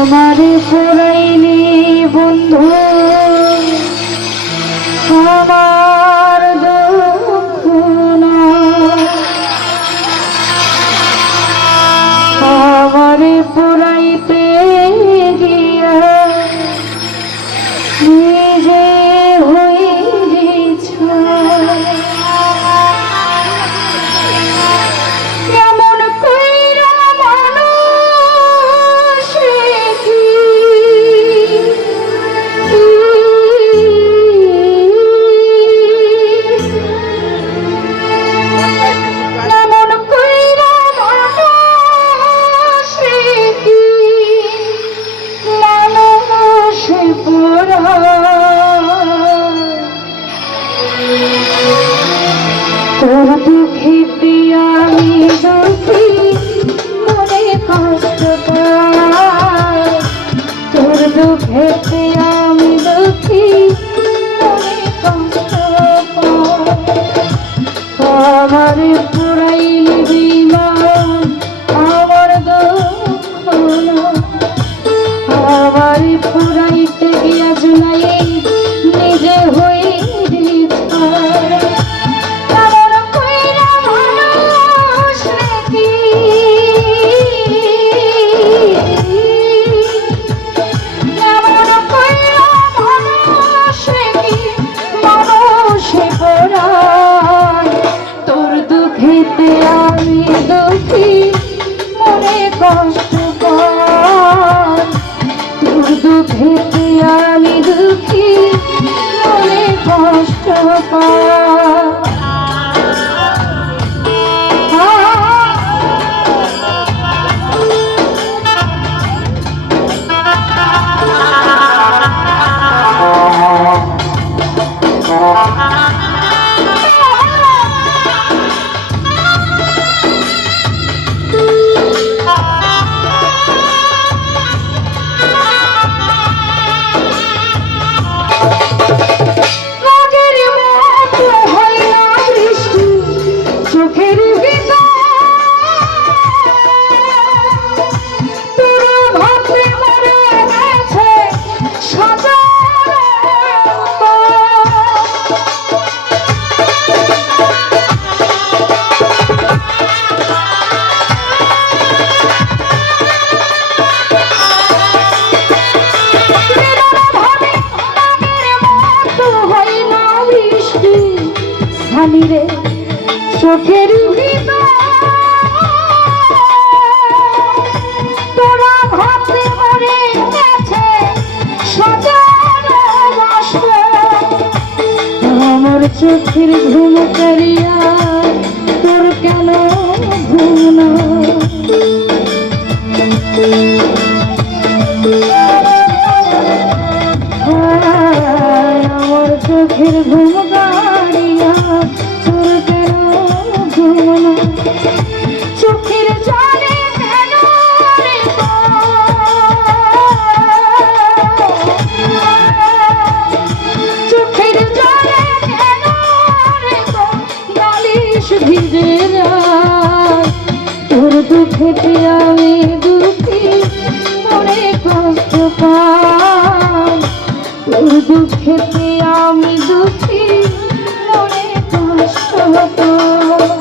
আমারে ফুরাইলি বন্ধু আমার দুঃখ না আমারে ফুরাইতে গিয়া নিজে হইলি কেমন কইরা মানুষ কেমন কইরা মানুষ মানুষ পুরা তোর দুঃখে আমি দুঃখী মনে কষ্ট পাই তোর দুঃখে আমি দুঃখী মনে কষ্ট পাই আমার পুরাইলি বিমান আমার দুঃখ আমার পুরাইতে গিয়া জুলাই নিজে হইলি আমি দুঃখী মনে কষ্ট পাই তোর দুঃখেতে আমি দুঃখী মনে কষ্ট পাই রে চোখের তোরা ভাবতে মরে গেছে আমার চোখের ঘুম করিয়া তোর কেন ঘুম না আমার চোখের ঘুম গাড়িয়া তোর কেন ঘুম না চোখের জলে কেন চোখের জলে কেন নালিশ ভিজে যায় তোর দুঃখেতে আমি দুঃখী মনে কষ্ট পাই তোর দুঃখেতে আমি দুঃখী মনে কষ্ট পাই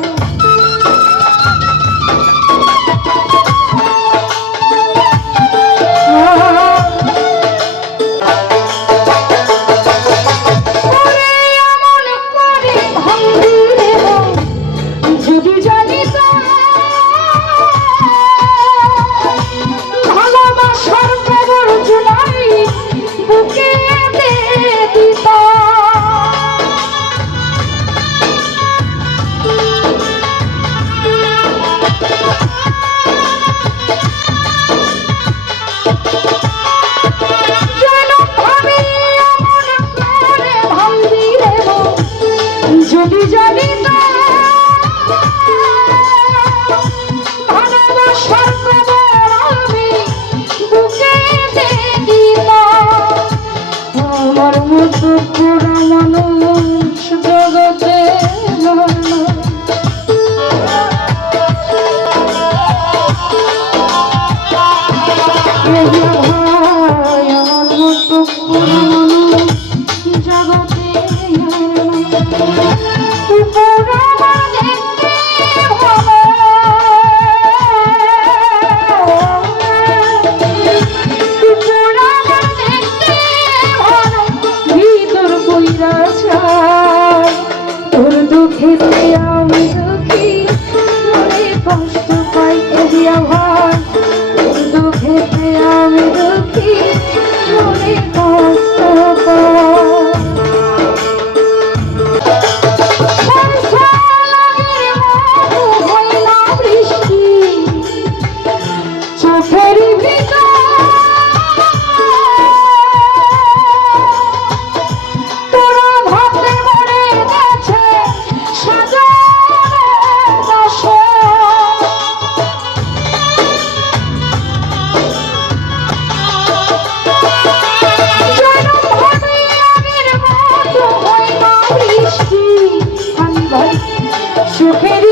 ভাই আমার মতো জগতে ভিতর কইরা তোর দুঃখেতে আমি দুঃখী মনে কষ্ট পাই দিয়া ভাই তোর দুঃখেতে আমি দুঃখী মনে কষ্ট সুখের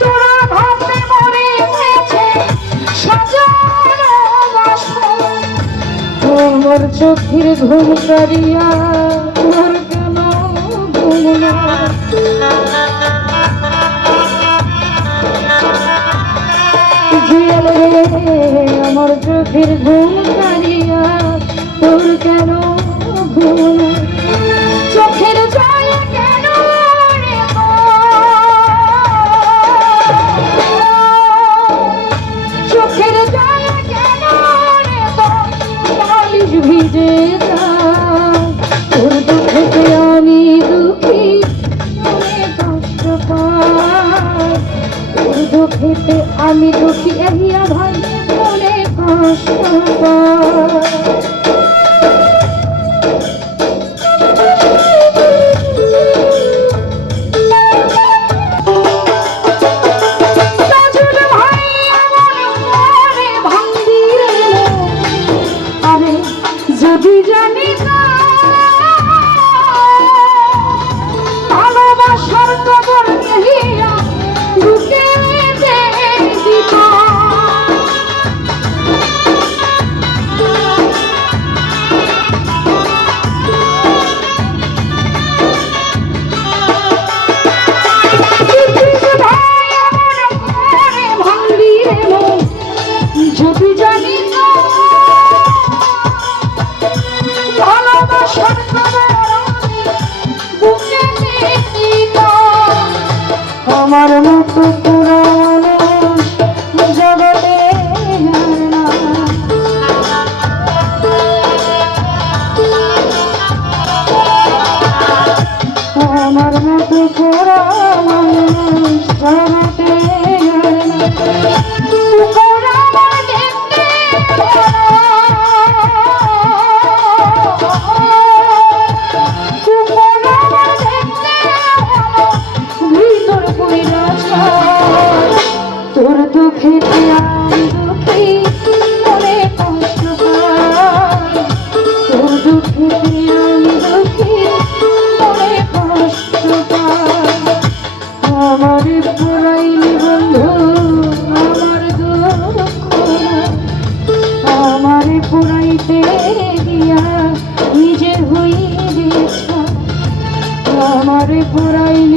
তোরা ভাবতে মরে গেছে তোমার চোখের ঘুম কারিয়া তোর কেন ঘুম না আমার চোখের ঘুম কারিয়া তোর কেন ঘুম না চোখের জল কেন চোখের জল কেন বালিশ ভিজে তোর দুঃখেতে আমি দুঃখী মনে কষ্ট পাই তোর দুঃখেতে আমি দুঃখী এহিয়া ভাই মনে কষ্ট পাই যদি জানি ভালোবাসার কবর দেখিয়া বুকে দিত যদি জানি আমার মতো পুরানো জগতে আমার মতো পুরানো জগতে তোর দুঃখেতে আমি দুঃখী মনে কষ্ট পাই তোর দুঃখেতে আমি দুঃখী মনে কষ্ট পাই আমার পুরাইনি বন্ধু আমার দুঃখ আমার পুরাইতে গিয়া নিজে হইয়া আমার পুরাইনি